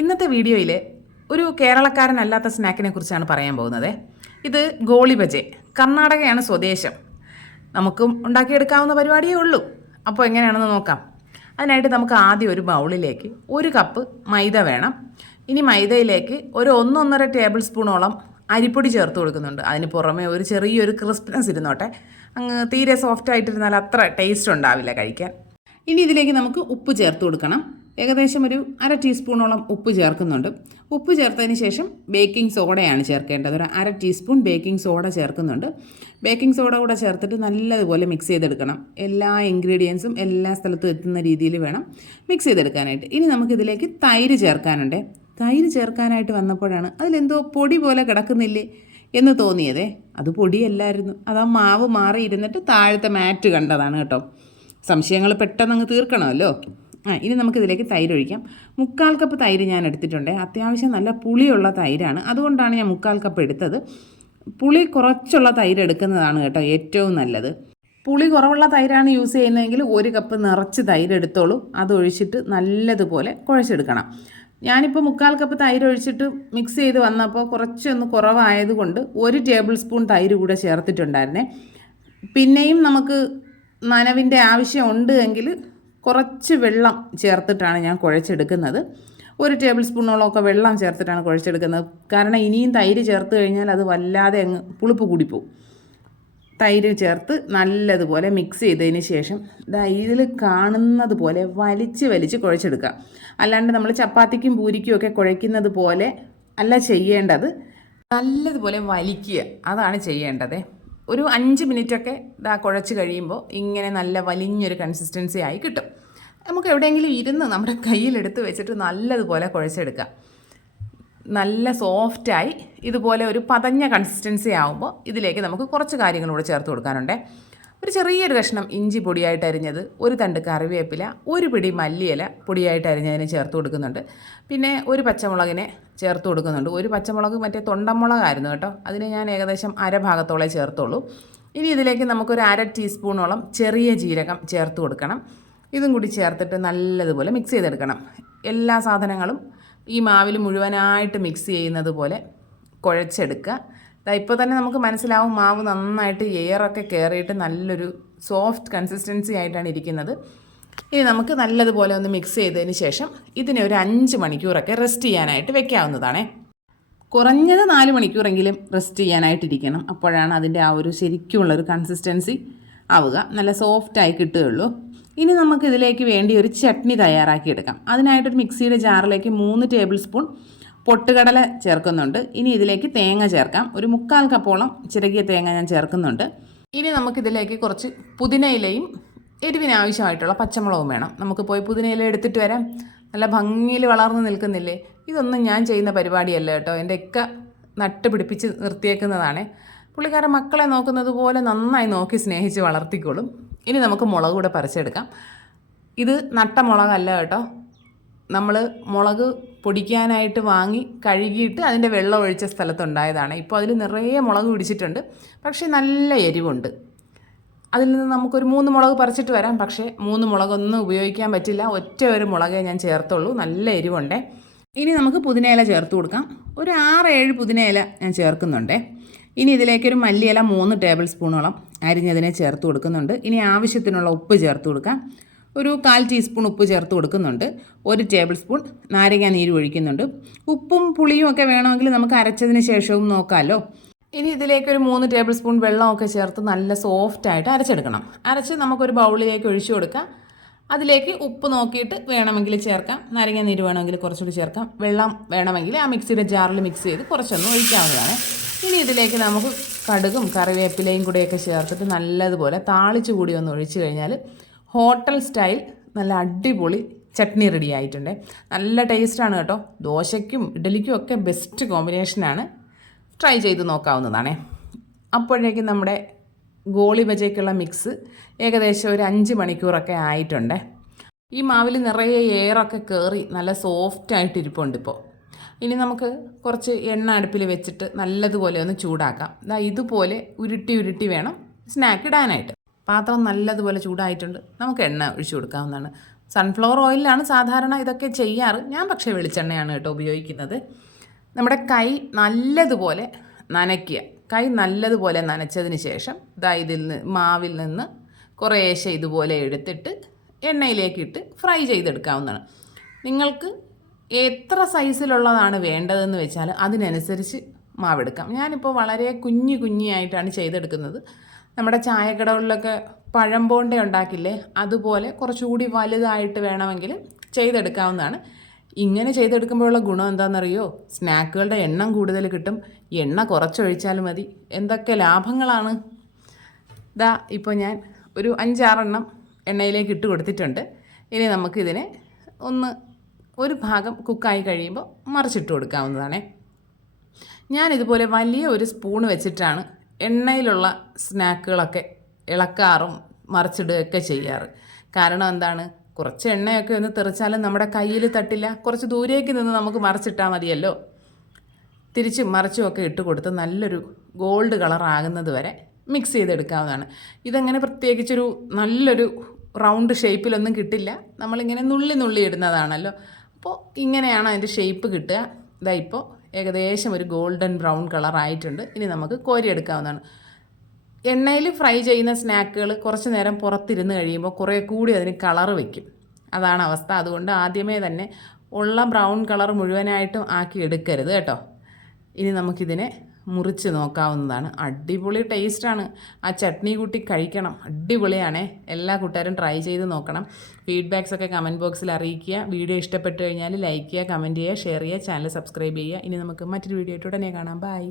ഇന്നത്തെ വീഡിയോയിൽ ഒരു കേരളക്കാരനല്ലാത്ത സ്നാക്കിനെ കുറിച്ചാണ് പറയാൻ പോകുന്നത്. ഇത് ഗോളി ബജെ. കർണാടകയാണ് സ്വദേശം. നമുക്കും ഉണ്ടാക്കിയെടുക്കാവുന്ന പരിപാടിയേ ഉള്ളൂ. അപ്പോൾ എങ്ങനെയാണെന്ന് നോക്കാം. അതിനായിട്ട് നമുക്ക് ആദ്യം ഒരു ബൗളിലേക്ക് 1 കപ്പ് മൈദ വേണം. ഇനി മൈദയിലേക്ക് ഒരു 1-1.5 ടേബിൾ സ്പൂണോളം അരിപ്പൊടി ചേർത്ത് കൊടുക്കുന്നുണ്ട്. അതിന് പുറമെ ഒരു ചെറിയൊരു ക്രിസ്പിനെസ് ഇരുന്നോട്ടെ. അങ്ങ് തീരെ സോഫ്റ്റ് ആയിട്ടിരുന്നാൽ അത്ര ടേസ്റ്റ് ഉണ്ടാവില്ല കഴിക്കാൻ. ഇനി ഇതിലേക്ക് നമുക്ക് ഉപ്പ് ചേർത്ത് കൊടുക്കണം. ഏകദേശം ഒരു 1/2 ടീസ്പൂണോളം ഉപ്പ് ചേർക്കുന്നുണ്ട്. ഉപ്പ് ചേർത്തതിന് ശേഷം ബേക്കിംഗ് സോഡയാണ് ചേർക്കേണ്ടത്. ഒരു 1/2 ടീസ്പൂൺ ബേക്കിംഗ് സോഡ ചേർക്കുന്നുണ്ട്. ബേക്കിംഗ് സോഡ കൂടെ ചേർത്തിട്ട് നല്ലതുപോലെ മിക്സ് ചെയ്തെടുക്കണം. എല്ലാ ഇൻഗ്രീഡിയൻസും എല്ലാ സ്ഥലത്തും എത്തുന്ന രീതിയിൽ വേണം മിക്സ് ചെയ്തെടുക്കാനായിട്ട്. ഇനി നമുക്കിതിലേക്ക് തൈര് ചേർക്കാനുണ്ട്. തൈര് ചേർക്കാനായിട്ട് വന്നപ്പോഴാണ് അതിലെന്തോ പൊടി പോലെ കിടക്കുന്നില്ലേ എന്ന് തോന്നിയതേ. അത് പൊടിയല്ലായിരുന്നു, അത് ആ മാവ് മാറിയിരുന്നിട്ട് താഴത്തെ മാറ്റ് കണ്ടതാണ് കേട്ടോ. സംശയങ്ങൾ പെട്ടെന്ന് അങ്ങ് തീർക്കണമല്ലോ. ഇനി നമുക്കിതിലേക്ക് തൈര് ഒഴിക്കാം. 3/4 കപ്പ് തൈര് ഞാൻ എടുത്തിട്ടുണ്ട്. അത്യാവശ്യം നല്ല പുളിയുള്ള തൈരാണ്, അതുകൊണ്ടാണ് ഞാൻ 3/4 കപ്പ് എടുത്തത്. പുളി കുറച്ചുള്ള തൈര് എടുക്കുന്നതാണ് കേട്ടോ ഏറ്റവും നല്ലത്. പുളി കുറവുള്ള തൈരാണ് യൂസ് ചെയ്യുന്നതെങ്കിൽ 1 കപ്പ് നിറച്ച് തൈര് എടുത്തോളൂ. അതൊഴിച്ചിട്ട് നല്ലതുപോലെ കുഴച്ചെടുക്കണം. ഞാനിപ്പോൾ 3/4 കപ്പ് തൈര് ഒഴിച്ചിട്ട് മിക്സ് ചെയ്ത് വന്നപ്പോൾ കുറച്ചൊന്ന് കുറവായതുകൊണ്ട് 1 ടേബിൾ സ്പൂൺ തൈര് കൂടെ ചേർത്തിട്ടുണ്ടായിരുന്നേ. പിന്നെയും നമുക്ക് നനവിൻ്റെ ആവശ്യമുണ്ട് എങ്കിൽ കുറച്ച് വെള്ളം ചേർത്തിട്ടാണ് ഞാൻ കുഴച്ചെടുക്കുന്നത്. 1 ടേബിൾ സ്പൂണോളമൊക്കെ വെള്ളം ചേർത്തിട്ടാണ് കുഴച്ചെടുക്കുന്നത്. കാരണം ഇനിയും തൈര് ചേർത്ത് കഴിഞ്ഞാൽ അത് വല്ലാതെ അങ്ങ് പുളിപ്പ് കൂടിപ്പോവും. തൈര് ചേർത്ത് നല്ലതുപോലെ മിക്സ് ചെയ്തതിന് ശേഷം ഇതിൽ കാണുന്നത് പോലെ വലിച്ച് കുഴച്ചെടുക്കുക. അല്ലാണ്ട് നമ്മൾ ചപ്പാത്തിക്കും പൂരിക്കും ഒക്കെ കുഴയ്ക്കുന്നത് പോലെ അല്ല ചെയ്യേണ്ടത്. നല്ലതുപോലെ വലിക്കുക, അതാണ് ചെയ്യേണ്ടത്. ഒരു 5 മിനിറ്റൊക്കെ കുഴച്ച് കഴിയുമ്പോൾ ഇങ്ങനെ നല്ല വലിഞ്ഞൊരു കൺസിസ്റ്റൻസി ആയി കിട്ടും. നമുക്ക് എവിടെയെങ്കിലും ഇരുന്ന് നമ്മുടെ കയ്യിലെടുത്ത് വെച്ചിട്ട് നല്ലതുപോലെ കുഴച്ചെടുക്കുക. നല്ല സോഫ്റ്റായി ഇതുപോലെ ഒരു പതഞ്ഞ കൺസിസ്റ്റൻസി ആകുമ്പോൾ ഇതിലേക്ക് നമുക്ക് കുറച്ച് കാര്യങ്ങളൂടെ ചേർത്ത് കൊടുക്കാനുണ്ട്. ഒരു ചെറിയൊരു കഷ്ണം ഇഞ്ചി പൊടിയായിട്ട് അരിഞ്ഞത്, 1 തണ്ട് കറിവേപ്പില, 1 പിടി മല്ലിയില പൊടിയായിട്ട് അരിഞ്ഞതിന് ചേർത്ത് കൊടുക്കുന്നുണ്ട്. പിന്നെ 1 പച്ചമുളകിനെ ചേർത്ത് കൊടുക്കുന്നുണ്ട്. 1 പച്ചമുളക് മറ്റേ തൊണ്ടമുളകായിരുന്നു കേട്ടോ, അതിന് ഞാൻ ഏകദേശം അരഭാഗത്തോളെ ചേർത്തുള്ളൂ. ഇനി ഇതിലേക്ക് നമുക്കൊരു 1/2 ടീസ്പൂണോളം ചെറിയ ജീരകം ചേർത്ത് കൊടുക്കണം. ഇതും കൂടി ചേർത്തിട്ട് നല്ലതുപോലെ മിക്സ് ചെയ്തെടുക്കണം. എല്ലാ സാധനങ്ങളും ഈ മാവിൽ മുഴുവനായിട്ട് മിക്സ് ചെയ്യുന്നത് പോലെ കുഴച്ചെടുക്കുക. ഇപ്പോൾ തന്നെ നമുക്ക് മനസ്സിലാവും മാവ് നന്നായിട്ട് എയറൊക്കെ കയറിയിട്ട് നല്ലൊരു സോഫ്റ്റ് കൺസിസ്റ്റൻസി ആയിട്ടാണ് ഇരിക്കുന്നത്. ഇനി നമുക്ക് നല്ലതുപോലെ ഒന്ന് മിക്സ് ചെയ്തതിന് ശേഷം ഇതിനെ ഒരു 5 മണിക്കൂറൊക്കെ റെസ്റ്റ് ചെയ്യാനായിട്ട് വെക്കാവുന്നതാണേ. കുറഞ്ഞത് 4 മണിക്കൂറെങ്കിലും റെസ്റ്റ് ചെയ്യാനായിട്ടിരിക്കണം. അപ്പോഴാണ് അതിൻ്റെ ആ ഒരു ശരിക്കുമുള്ളൊരു കൺസിസ്റ്റൻസി ആവുക, നല്ല സോഫ്റ്റായി കിട്ടുകയുള്ളൂ. ഇനി നമുക്ക് ഇതിലേക്ക് വേണ്ടി ഒരു ചട്നി തയ്യാറാക്കിയെടുക്കാം. അതിനായിട്ടൊരു മിക്സിയുടെ ജാറിലേക്ക് 3 ടേബിൾ സ്പൂൺ പൊട്ടുകടല ചേർക്കുന്നുണ്ട്. ഇനി ഇതിലേക്ക് തേങ്ങ ചേർക്കാം. ഒരു 3/4 കപ്പോളം ചിരകിയ തേങ്ങ ഞാൻ ചേർക്കുന്നുണ്ട്. ഇനി നമുക്കിതിലേക്ക് കുറച്ച് പുതിനയിലയും എരിവിന് ആവശ്യമായിട്ടുള്ള പച്ചമുളകും വേണം. നമുക്ക് പോയി പുതിനയില എടുത്തിട്ട് വരാം. നല്ല ഭംഗിയിൽ വളർന്ന് നിൽക്കുന്നില്ലേ? ഇതൊന്നും ഞാൻ ചെയ്യുന്ന പരിപാടിയല്ല കേട്ടോ, എൻ്റെ ഒക്കെ നട്ട് പിടിപ്പിച്ച് നിർത്തിയേക്കുന്നതാണ്. പുള്ളിക്കാരൻ മക്കളെ നോക്കുന്നത് പോലെ നന്നായി നോക്കി സ്നേഹിച്ച് വളർത്തിക്കോളും. ഇനി നമുക്ക് മുളക് കൂടെ പറിച്ചെടുക്കാം. ഇത് നട്ട മുളകല്ല കേട്ടോ, നമ്മൾ മുളക് പൊടിക്കാനായിട്ട് വാങ്ങി കഴുകിയിട്ട് അതിൻ്റെ വെള്ളം ഒഴിച്ച സ്ഥലത്തുണ്ടായതാണ്. ഇപ്പോൾ അതിൽ നിറയെ മുളക് പിടിച്ചിട്ടുണ്ട്, പക്ഷേ നല്ല എരിവുണ്ട്. അതിൽ നിന്ന് നമുക്കൊരു 3 മുളക് പറിച്ചിട്ട് വരാം. പക്ഷേ 3 മുളകൊന്നും ഉപയോഗിക്കാൻ പറ്റില്ല, ഒറ്റ ഒരു മുളകേ ഞാൻ ചേർത്തുള്ളൂ. നല്ല എരിവുണ്ടേ. ഇനി നമുക്ക് പുതിനയില ചേർത്ത് കൊടുക്കാം. ഒരു 6-7 പുതിനയില ഞാൻ ചേർക്കുന്നുണ്ടേ. ഇനി ഇതിലേക്കൊരു മല്ലിയില 3 ടേബിൾ സ്പൂണോളം അരിഞ്ഞതിനെ ചേർത്ത് കൊടുക്കുന്നുണ്ട്. ഇനി ആവശ്യത്തിനുള്ള ഉപ്പ് ചേർത്ത് കൊടുക്കാം. ഒരു 1/4 ടീസ്പൂൺ ഉപ്പ് ചേർത്ത് കൊടുക്കുന്നുണ്ട്. 1 ടേബിൾ സ്പൂൺ നാരങ്ങ നീര് ഒഴിക്കുന്നുണ്ട്. ഉപ്പും പുളിയും ഒക്കെ വേണമെങ്കിൽ നമുക്ക് അരച്ചതിന് ശേഷവും നോക്കാമല്ലോ. ഇനി ഇതിലേക്കൊരു 3 ടേബിൾ സ്പൂൺ വെള്ളമൊക്കെ ചേർത്ത് നല്ല സോഫ്റ്റായിട്ട് അരച്ചെടുക്കണം. അരച്ച് നമുക്കൊരു ബൗളിലേക്ക് ഒഴിച്ചു കൊടുക്കാം. അതിലേക്ക് ഉപ്പ് നോക്കിയിട്ട് വേണമെങ്കിൽ ചേർക്കാം. നാരങ്ങ നീര് വേണമെങ്കിൽ കുറച്ചുകൂടി ചേർക്കാം. വെള്ളം വേണമെങ്കിൽ ആ മിക്സിയുടെ ജാറിൽ മിക്സ് ചെയ്ത് കുറച്ചൊന്ന് ഒഴിക്കാവുന്നതാണ്. ഇനി ഇതിലേക്ക് നമുക്ക് കടുകും കറിവേപ്പിലയും കൂടെയൊക്കെ ചേർത്തിട്ട് നല്ലതുപോലെ താളിച്ച് കൂടി ഒന്ന് ഒഴിച്ച് കഴിഞ്ഞാൽ ഹോട്ടൽ സ്റ്റൈൽ നല്ല അടിപൊളി ചട്നി റെഡി ആയിട്ടുണ്ട്. നല്ല ടേസ്റ്റാണ് കേട്ടോ. ദോശയ്ക്കും ഇഡലിക്കും ഒക്കെ ബെസ്റ്റ് കോമ്പിനേഷനാണ്. ട്രൈ ചെയ്ത് നോക്കാവുന്നതാണേ. അപ്പോഴേക്കും നമ്മുടെ ഗോളി ബജയ്ക്കുള്ള മിക്സ് ഏകദേശം ഒരു 5 മണിക്കൂറൊക്കെ ആയിട്ടുണ്ട്. ഈ മാവിൽ നിറയെ എയറൊക്കെ കയറി നല്ല സോഫ്റ്റായിട്ട് ഇരിപ്പുണ്ട് ഇപ്പോൾ. ഇനി നമുക്ക് കുറച്ച് എണ്ണ അടുപ്പിൽ വെച്ചിട്ട് നല്ലതുപോലെ ഒന്ന് ചൂടാക്കാം. ഇതുപോലെ ഉരുട്ടി വേണം സ്നാക്ക് ഇടാനായിട്ട്. പാത്രം നല്ലതുപോലെ ചൂടായിട്ടുണ്ട്. നമുക്ക് എണ്ണ ഒഴിച്ചു കൊടുക്കാവുന്നതാണ്. സൺഫ്ലവർ ഓയിലാണ് സാധാരണ ഇതൊക്കെ ചെയ്യാറ്. ഞാൻ പക്ഷേ വെളിച്ചെണ്ണയാണ് കേട്ടോ ഉപയോഗിക്കുന്നത്. നമ്മുടെ കൈ നല്ലതുപോലെ നനയ്ക്കുക. കൈ നല്ലതുപോലെ നനച്ചതിന് ശേഷം മാവിൽ നിന്ന് കുറേശ്ശെ ഇതുപോലെ എടുത്തിട്ട് എണ്ണയിലേക്കിട്ട് ഫ്രൈ ചെയ്തെടുക്കാവുന്നതാണ്. നിങ്ങൾക്ക് എത്ര സൈസിലുള്ളതാണ് വേണ്ടതെന്ന് വെച്ചാൽ അതിനനുസരിച്ച് മാവെടുക്കാം. ഞാനിപ്പോൾ വളരെ കുഞ്ഞിയായിട്ടാണ് ചെയ്തെടുക്കുന്നത്. നമ്മുടെ ചായക്കടകളിലൊക്കെ പഴം ബോണ്ട ഉണ്ടാക്കില്ലേ, അതുപോലെ കുറച്ചുകൂടി വലുതായിട്ട് വേണമെങ്കിൽ ചെയ്തെടുക്കാവുന്നതാണ്. ഇങ്ങനെ ചെയ്തെടുക്കുമ്പോഴുള്ള ഗുണം എന്താണെന്നറിയോ? സ്നാക്കുകളുടെ എണ്ണം കൂടുതൽ കിട്ടും. എണ്ണ കുറച്ചൊഴിച്ചാൽ മതി. എന്തൊക്കെ ലാഭങ്ങളാണ്! ഇപ്പോൾ ഞാൻ ഒരു 5-6 എണ്ണം എണ്ണയിലേക്ക് ഇട്ട് കൊടുത്തിട്ടുണ്ട്. ഇനി നമുക്കിതിനെ ഒരു ഭാഗം കുക്കായി കഴിയുമ്പോൾ മറിച്ചിട്ട് കൊടുക്കാവുന്നതാണേ. ഞാനിതുപോലെ വലിയ ഒരു സ്പൂൺ വെച്ചിട്ടാണ് എണ്ണയിലുള്ള സ്നാക്കുകളൊക്കെ ഇളക്കാറും മറിച്ചിടുകയൊക്കെ ചെയ്യാറ്. കാരണം എന്താണ്? കുറച്ച് എണ്ണയൊക്കെ ഒന്ന് തെറിച്ചാലും നമ്മുടെ കയ്യിൽ തട്ടില്ല. കുറച്ച് ദൂരേക്ക് നിന്ന് നമുക്ക് മറിച്ചിട്ടാൽ മതിയല്ലോ. തിരിച്ചും മറിച്ചുമൊക്കെ ഇട്ട് കൊടുത്ത് നല്ലൊരു ഗോൾഡ് കളർ ആകുന്നത് വരെ മിക്സ് ചെയ്തെടുക്കാവുന്നതാണ്. ഇതങ്ങനെ പ്രത്യേകിച്ചൊരു നല്ലൊരു റൗണ്ട് ഷേപ്പിലൊന്നും കിട്ടില്ല. നമ്മളിങ്ങനെ നുള്ളി ഇടുന്നതാണല്ലോ. അപ്പോൾ ഇങ്ങനെയാണ് അതിൻ്റെ ഷേപ്പ് കിട്ടുക. ഇപ്പോൾ ഏകദേശം ഒരു ഗോൾഡൻ ബ്രൗൺ കളർ ആയിട്ടുണ്ട്. ഇനി നമുക്ക് കോരിയെടുക്കാവുന്നതാണ്. എണ്ണയിൽ ഫ്രൈ ചെയ്യുന്ന സ്നാക്കുകൾ കുറച്ച് നേരം പുറത്തിരുന്ന് കഴിയുമ്പോൾ കുറേ കൂടി അതിന് കളറ് വയ്ക്കും. അതാണ് അവസ്ഥ. അതുകൊണ്ട് ആദ്യമേ തന്നെ ഉള്ള ബ്രൗൺ കളർ മുഴുവനായിട്ടും ആക്കി എടുക്കരുത് കേട്ടോ. ഇനി നമുക്കിതിനെ മുറിച്ച് നോക്കാവുന്നതാണ്. അടിപൊളി ടേസ്റ്റാണ്. ആ ചട്നി കൂട്ടി കഴിക്കണം. അടിപൊളിയാണേ. എല്ലാ കൂട്ടുകാരും ട്രൈ ചെയ്ത് നോക്കണം. ഫീഡ്ബാക്സൊക്കെ കമൻറ്റ് ബോക്സിൽ അറിയിക്കുക. വീഡിയോ ഇഷ്ടപ്പെട്ട് കഴിഞ്ഞാൽ ലൈക്ക് ചെയ്യുക, കമൻറ്റ് ചെയ്യുക, ഷെയർ ചെയ്യുക, ചാനൽ സബ്സ്ക്രൈബ് ചെയ്യുക. ഇനി നമുക്ക് മറ്റൊരു വീഡിയോ ആയിട്ട് ഉടനെ കാണാം. ബൈ.